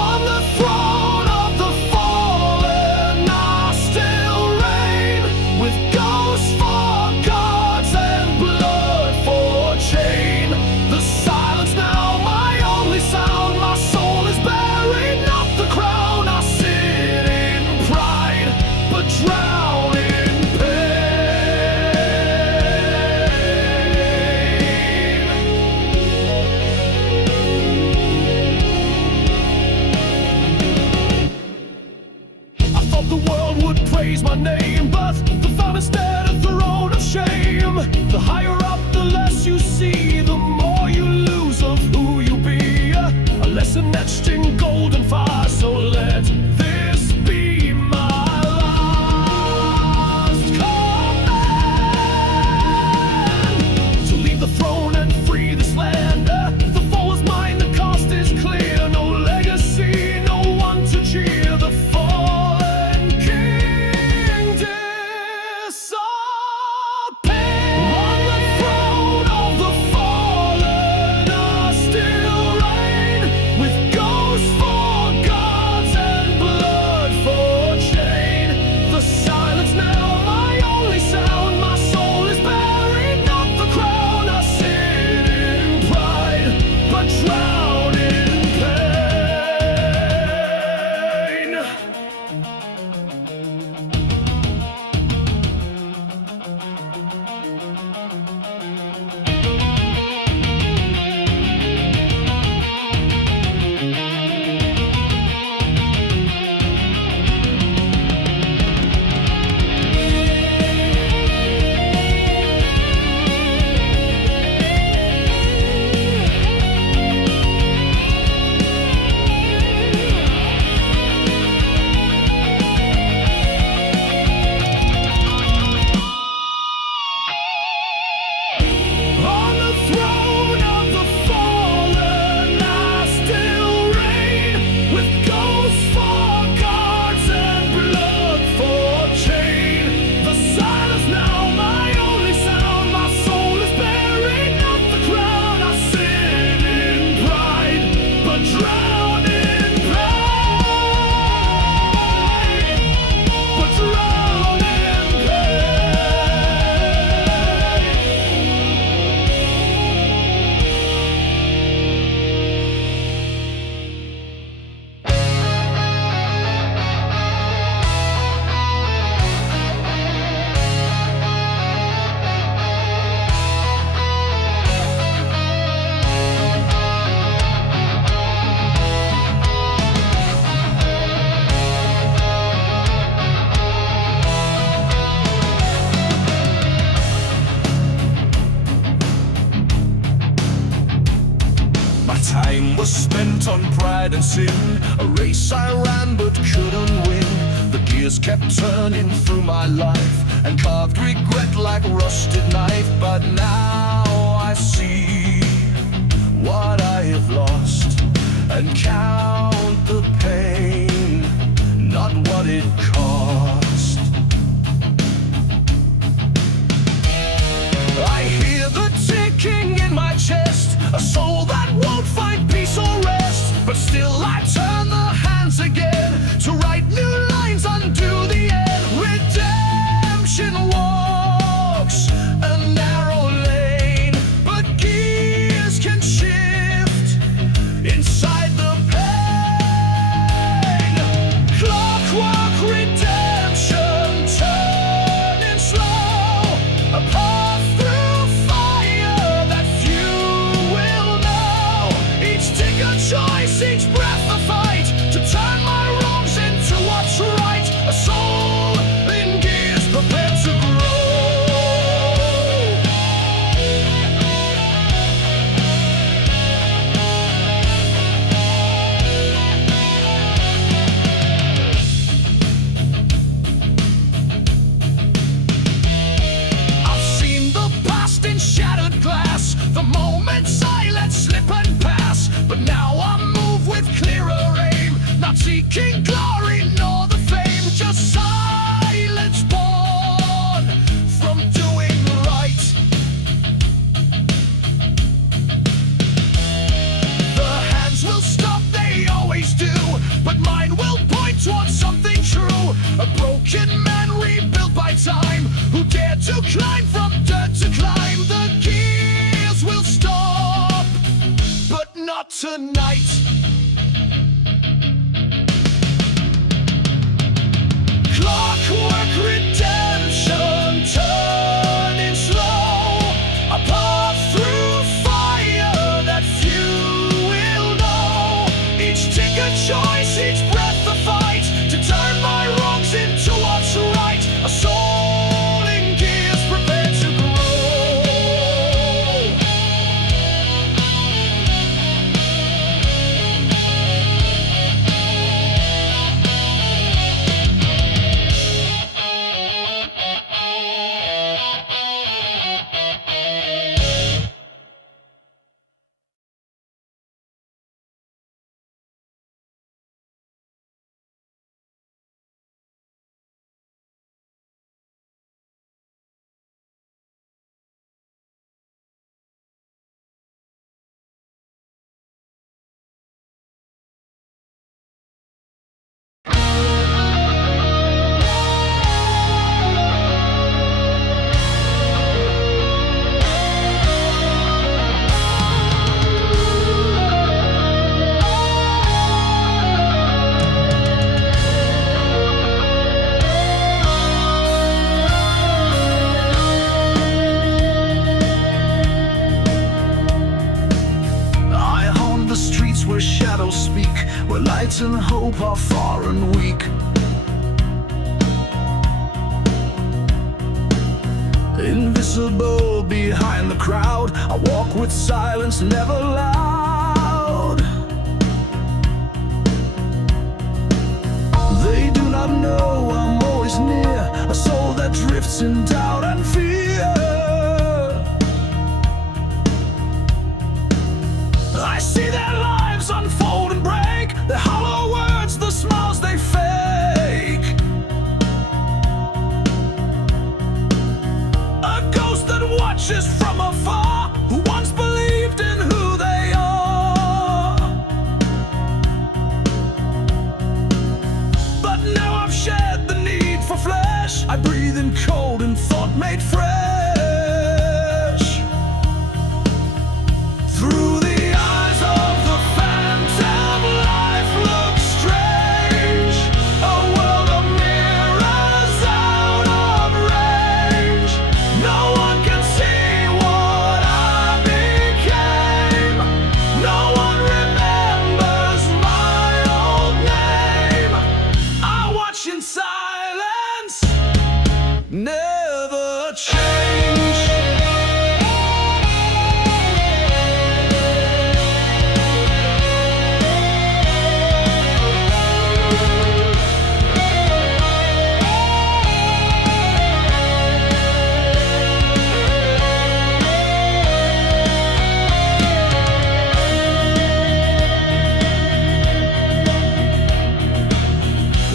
On the throne of the fallen, I still reign, with ghosts for gods and blood for chain. The silence now my only sound, my soul is buried, not the crown. I sit in pride, but drown in the world would praise my name, but the found instead a throne of shame. The higher up, the less you see, the more you lose of who you be. A lesson etched in golden fire, so let this be my last command. To leave the throne and free this land. The fall is mine, the cost is clear. No legacy, no one to cheer. The time was spent on pride and sin, a race I ran but couldn't win. The gears kept turning through my life and carved regret like a rusted knife. But now I see what I have lost and count the pain, not what it cost. I hear the ticking in my chest, a soul that won't find peace or rest. But still I turn the hands again to write new lines, undo the end. Redemption walks a narrow lane, but gears can shift inside the pain. not tonight. Clockwork redemption, turning slow, a path through fire that few will know. Each tick a choice, each breath a fight, to turn my wrongs into what's right. A soul in gears prepared to grow. Where shadows speak, where light and hope are far and weak. Invisible behind the crowd, I walk with silence, never loud. They do not know I'm always near, a soul that drifts in doubt and fear. I see their lives unfold and break, their hollow words, the smiles they fake. A ghost that watches from afar, who once believed in who they are. But now I've shed the need for flesh, I breathe in cold and thought made fresh. Through the never change.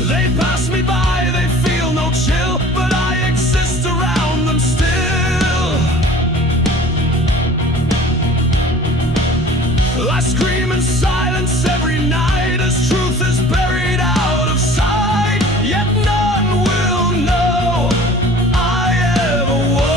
They pass me by, they feel no chill, but I exist around them still. I scream in silence every night as truth is buried out of sight, yet none will know I ever was.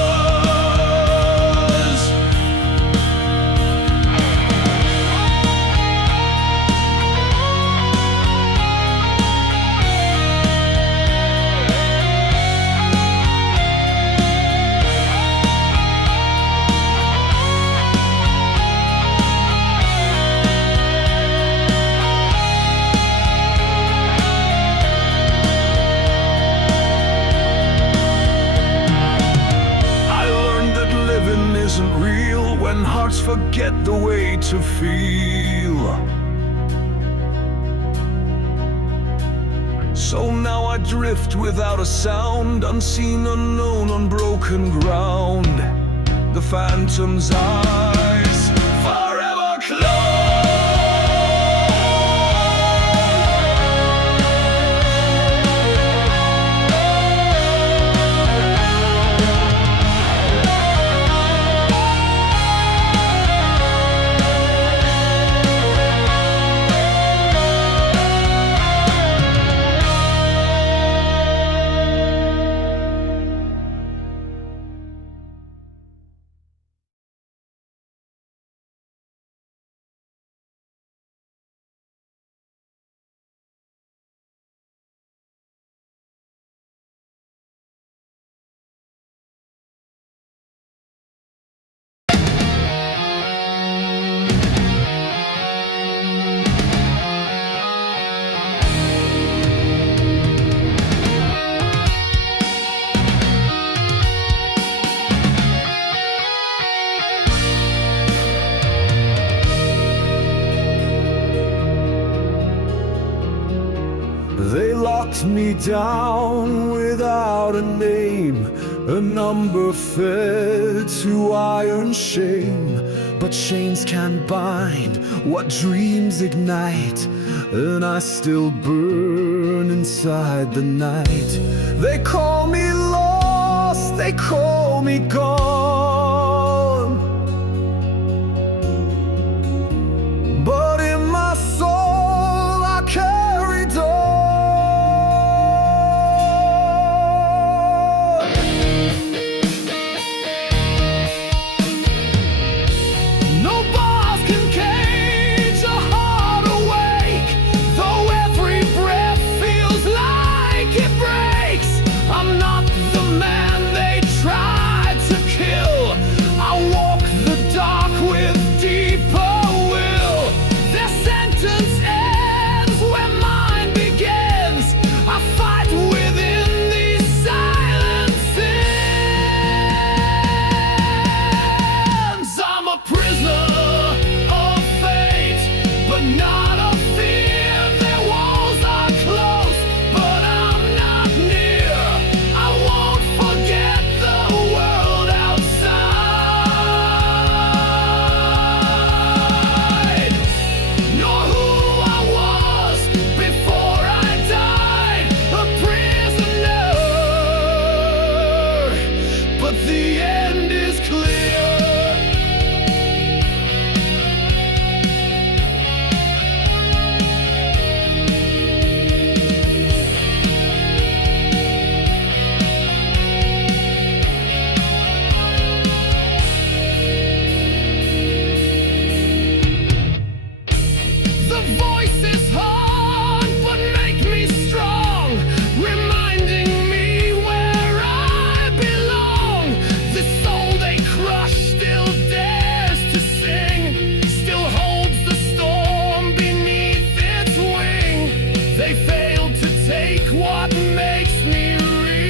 Isn't real when hearts forget the way to feel. So now I drift without a sound, unseen, unknown, on broken ground. The phantom's eyes forever closed. locked me down without a name, a number fed to iron shame. But chains can't bind what dreams ignite, and I still burn inside the night. They call me lost, they call me gone, but in my soul I carried on. No bars can cage a heart awake, though every breath feels like it breaks. I'm not the man they tried to kill. I walk the dark with deeper will. Their sentence ends where mine begins. I fight within these silent sins. I'm a prisoner of fate, but not of fear. Their walls are close, but I'm not near. I won't forget the world outside, nor who I was before I died. A prisoner, but the end is clear. The voices haunt but make me strong, reminding me where I belong. The soul they crush still dares to sing, still holds the storm beneath its wing. They failed to take what makes me real.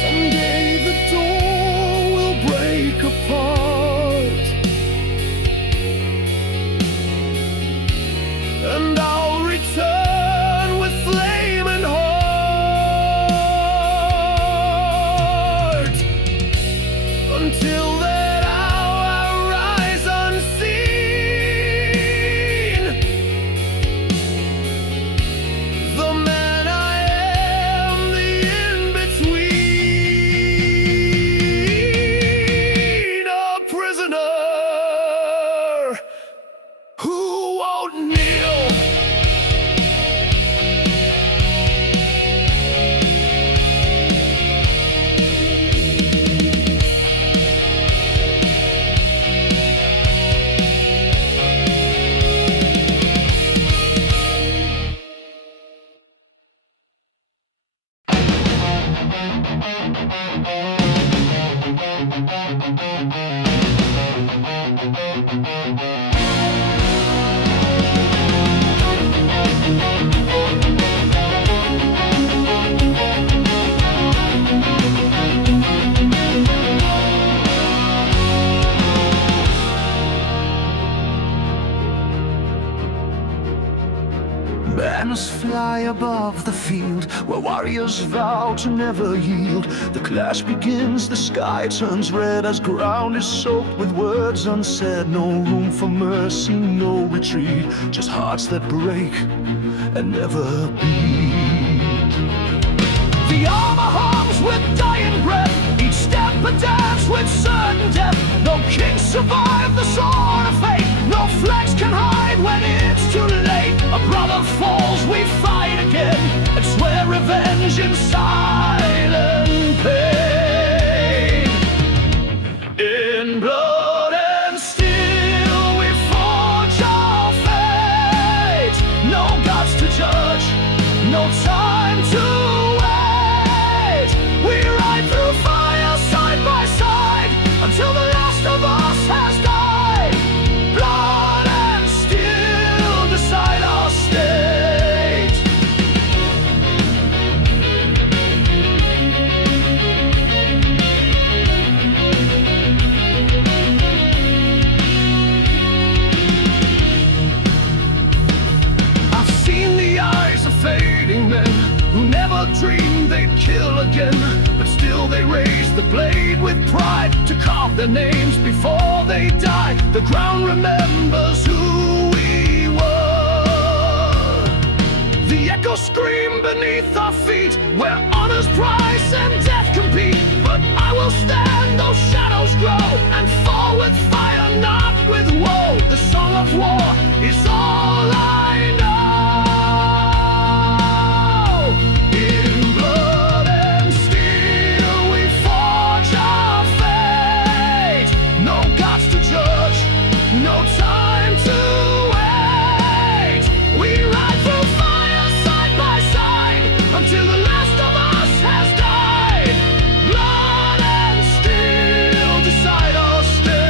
Someday the door will break apart, and I'll return with flame and heart. Until that hour I rise unseen, the man I am, the in-between. A prisoner who won't kneel. Banners fly above the field, where warriors vow to never yield. The clash begins, the sky turns red as ground is soaked with words unsaid. No room for mercy, no retreat, just hearts that break and never beat. The armor hums with dying breath, each step a dance with certain death. No king survived the sword of fate, no flags can hide when it's too late. A brother falls, we fight again, and swear revenge in silent pain. In blood and steel we forge our fate. No gods to judge, no time to wait. We ride through fire side by side until the last of us has died. the blade with pride to carve their names before they die. The ground remembers who we were. The echoes scream beneath our feet, where honor's price and death compete. But I will stand, those shadows grow, and fall with fire, not with woe. The song of war is all I know. In blood and steel we forge our fate. No gods to judge, no time to wait. We ride through fire side by side until the last of us has died. Blood and steel decide our state.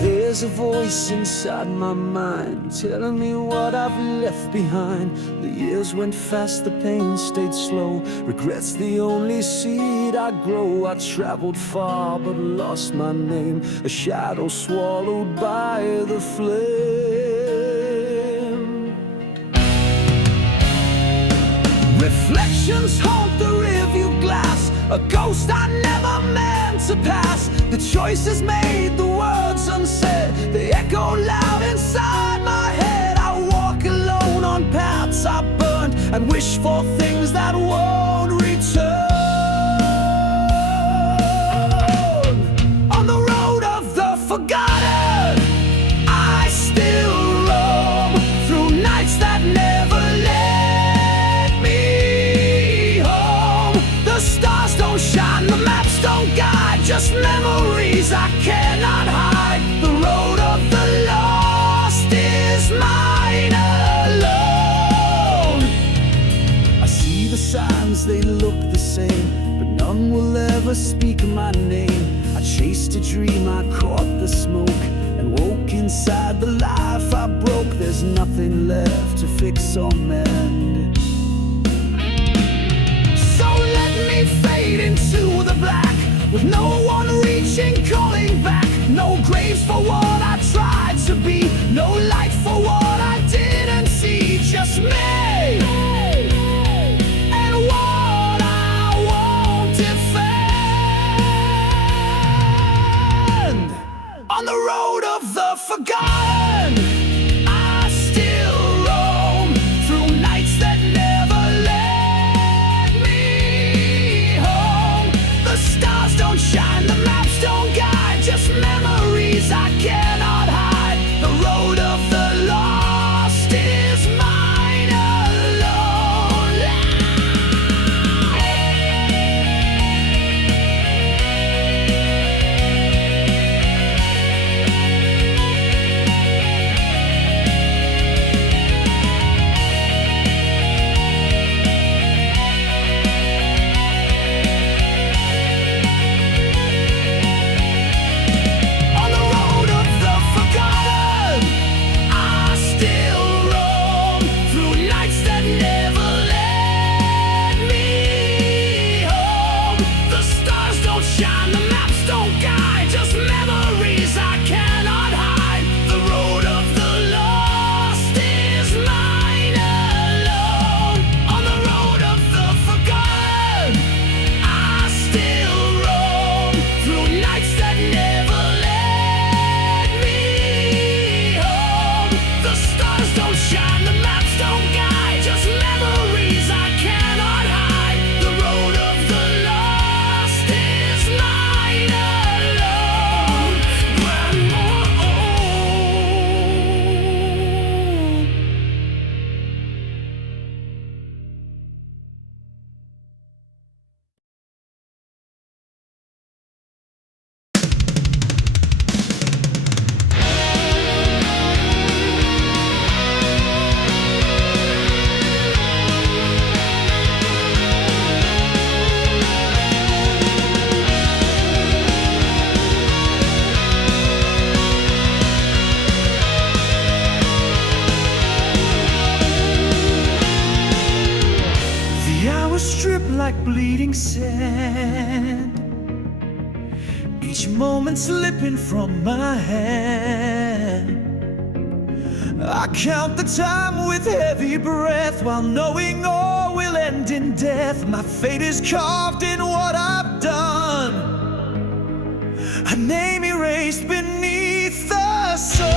There's a voice inside my mind telling me what I've left behind. The years went fast, the pain stayed slow. Regret's the only seed I grow. I traveled far but lost my name, a shadow swallowed by the flame. Reflections haunt the rearview glass, a ghost I never meant to pass. The choices made, the words unsaid, they echo loud inside my head. I walk alone on paths I burned and wish for things that won't return. On the road of the forgotten, I still roam through nights that never led me home. The stars don't shine, the maps don't guide, just memories I cannot hide. The road of the lost is mine alone. I see the signs, they look the same, but none will ever speak my name. I chased a dream, I caught the smoke, and woke inside the life I broke. There's nothing left to fix or mend, so let me fade into the black, with no one reaching, calling back. No graves for what I tried to be, no light for what I didn't see. Just me and what I won't defend. On the road of the forgotten, I still roam through nights that never led me home. The stars don't shine, the maps don't guide, just memories I cannot hide. The road of the lost is mine alone. sinking sand, each moment slipping from my hand. I count the time with heavy breath, while knowing all will end in death. My fate is carved in what I've done, a name erased beneath the sun.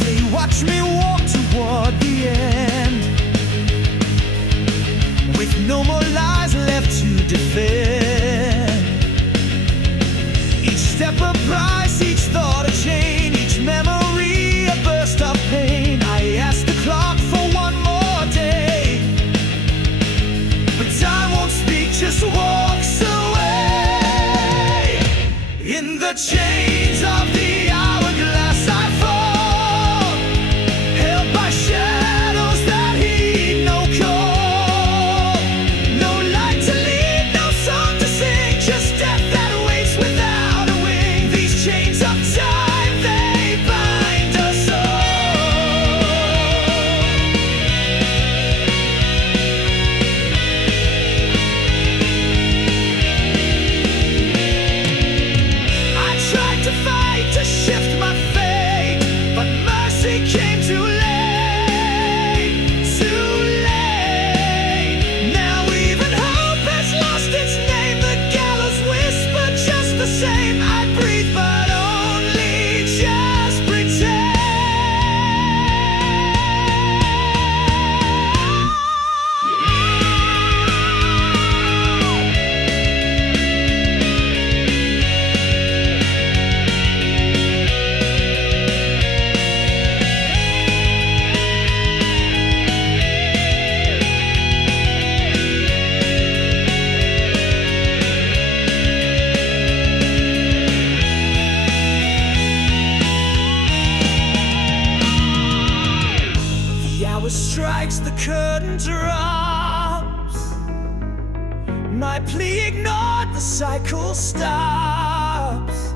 They watch me walk toward the end, with no more lies left to defend. Each step a price, each thought a chain, each memory a burst of pain. I ask the clock for one more day, but time won't speak, just walks away. In the chains of the hourglass I fall, held by shadows that heed no call. No light to lead, no song to sing, just death that waits without a wing. These chains of time, they bind us all. I tried to fight to shift my fate, but mercy came too late, too late. Now even hope has lost its name. The gallows whisper just the same. I breathe, but only just pretend. The hour strikes, the curtain drops. My plea ignored, the cycle stops.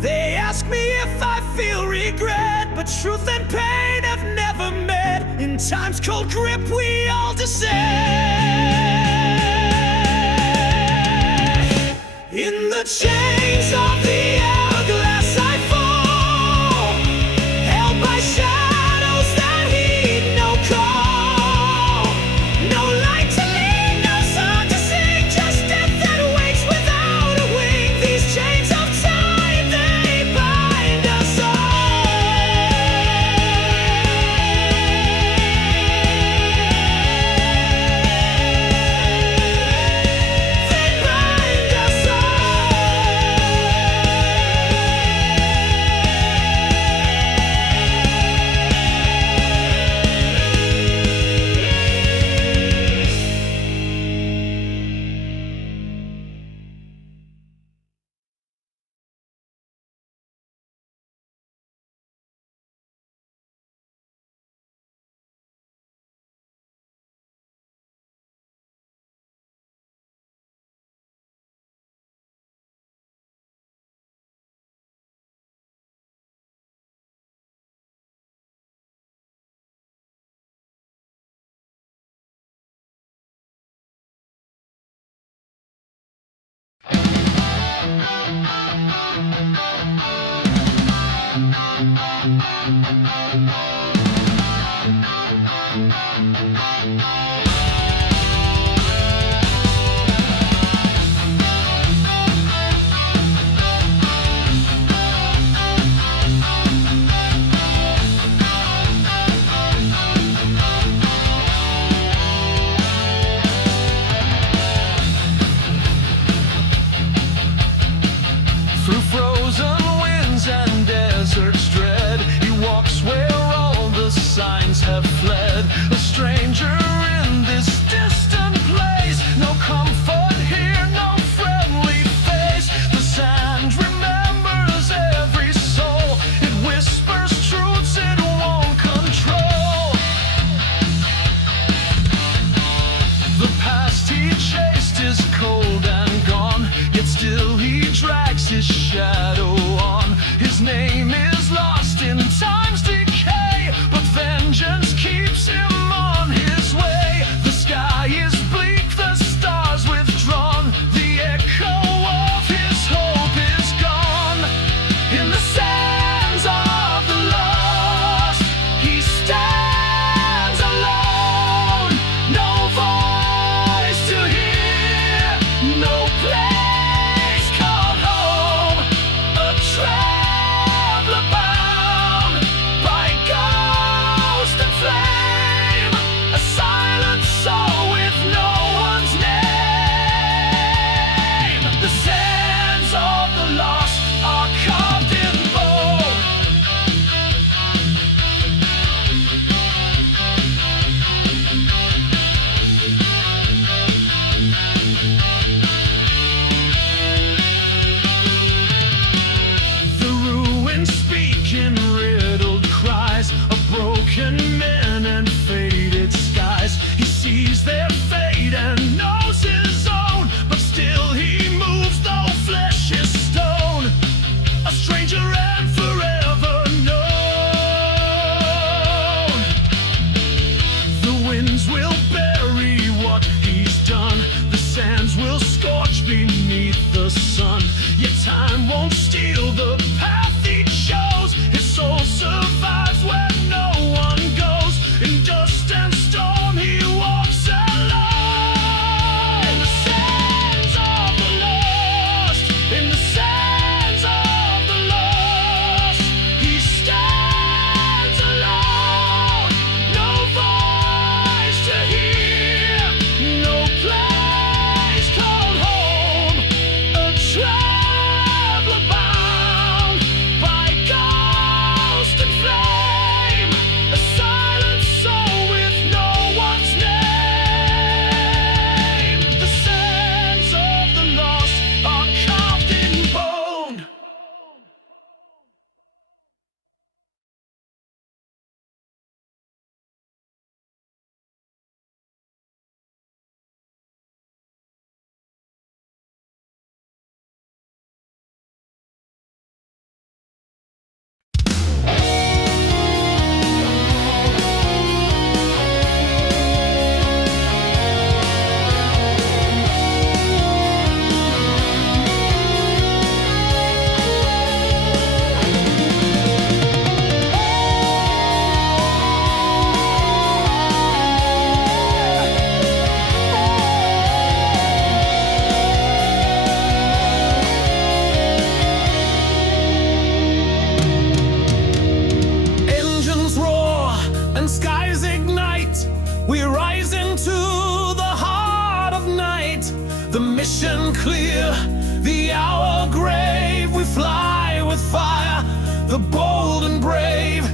They ask me if I feel regret, but truth and pain have never met. In time's cold grip we all descend. In the chains of the hourglass I fall, held by shadows that heed no call. No light to lead, no song to sing, just death that waits without a wing. These chains of time, they bind us all. will scorch beneath the sun. Yet time won't steal the path he chose. His soul survives where no one goes. In dust and storm he walks alone. In the sands of the lost, in the sands of the lost, he stands alone. No voice to hear, no place called home. A traveler bound by ghost and flame, a silent soul with no one's name. The sands of the lost are carved in bone. Engines roar and skies ignite. We rise into the heart of night. The mission clear, the hour grave. We fly with fire, the bold and brave.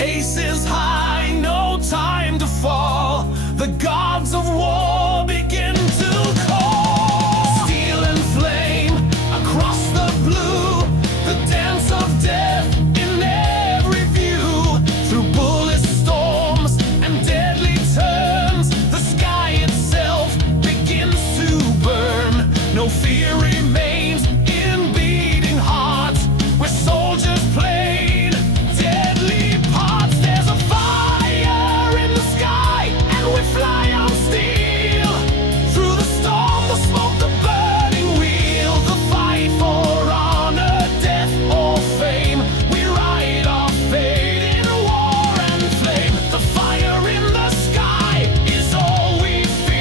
Aces high, no time to fall. The gods of war begin to call. Steel and flame across the blue, the dance of death in every view. Through bullet storms and deadly turns, the sky itself begins to burn. No fear remains in beating hearts, where soldiers played deadly parts. There's a fire in the sky, and we fly on steel. Through the storm, the smoke, the burning wheel. The fight for honor, death, or fame. We ride our fate in war and flame. The fire in the sky is all we feel.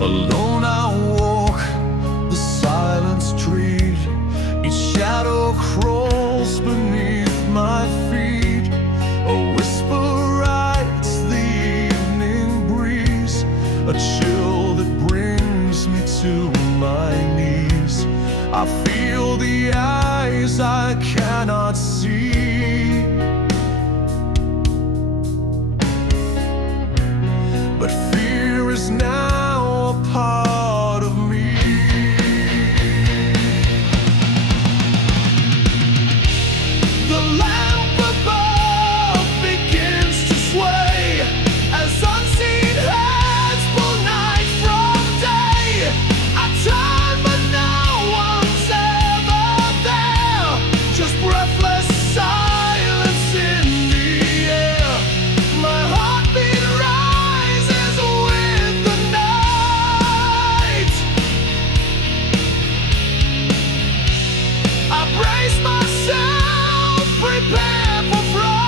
Alone I walk the silent street. Each shadow crawls beneath my feet. A whisper writes the evening breeze, a chill that brings me to my knees. I feel the eyes I cannot see, but fear is now a part of me. The lamp above begins to sway as unseen hands pull night from day. I turn but no one's ever there, just breathless silence in the air. My heartbeat rises with the night. I brace myself, prepare for fright.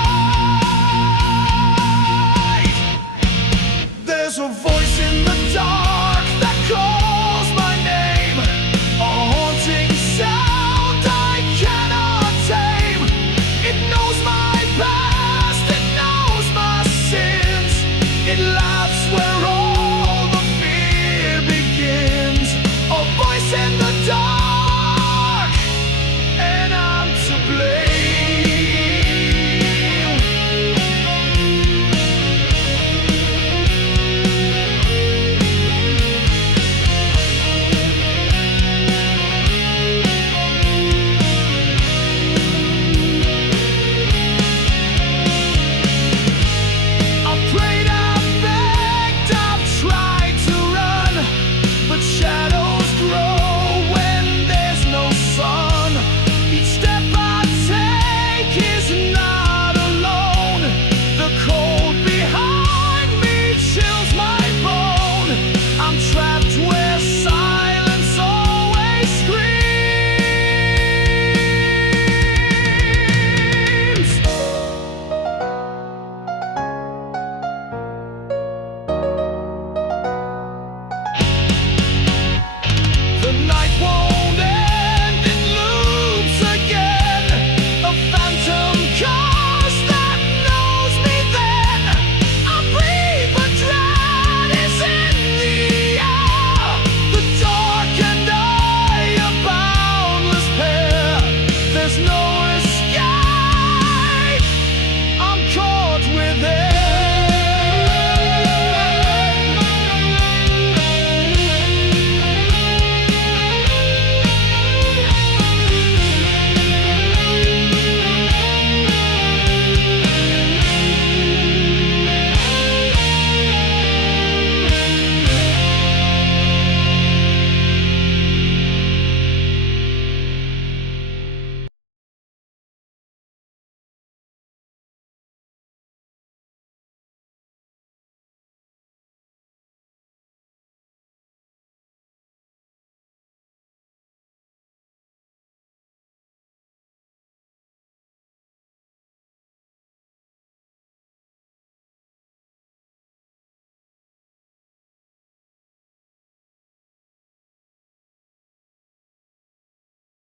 There's a voice in the dark.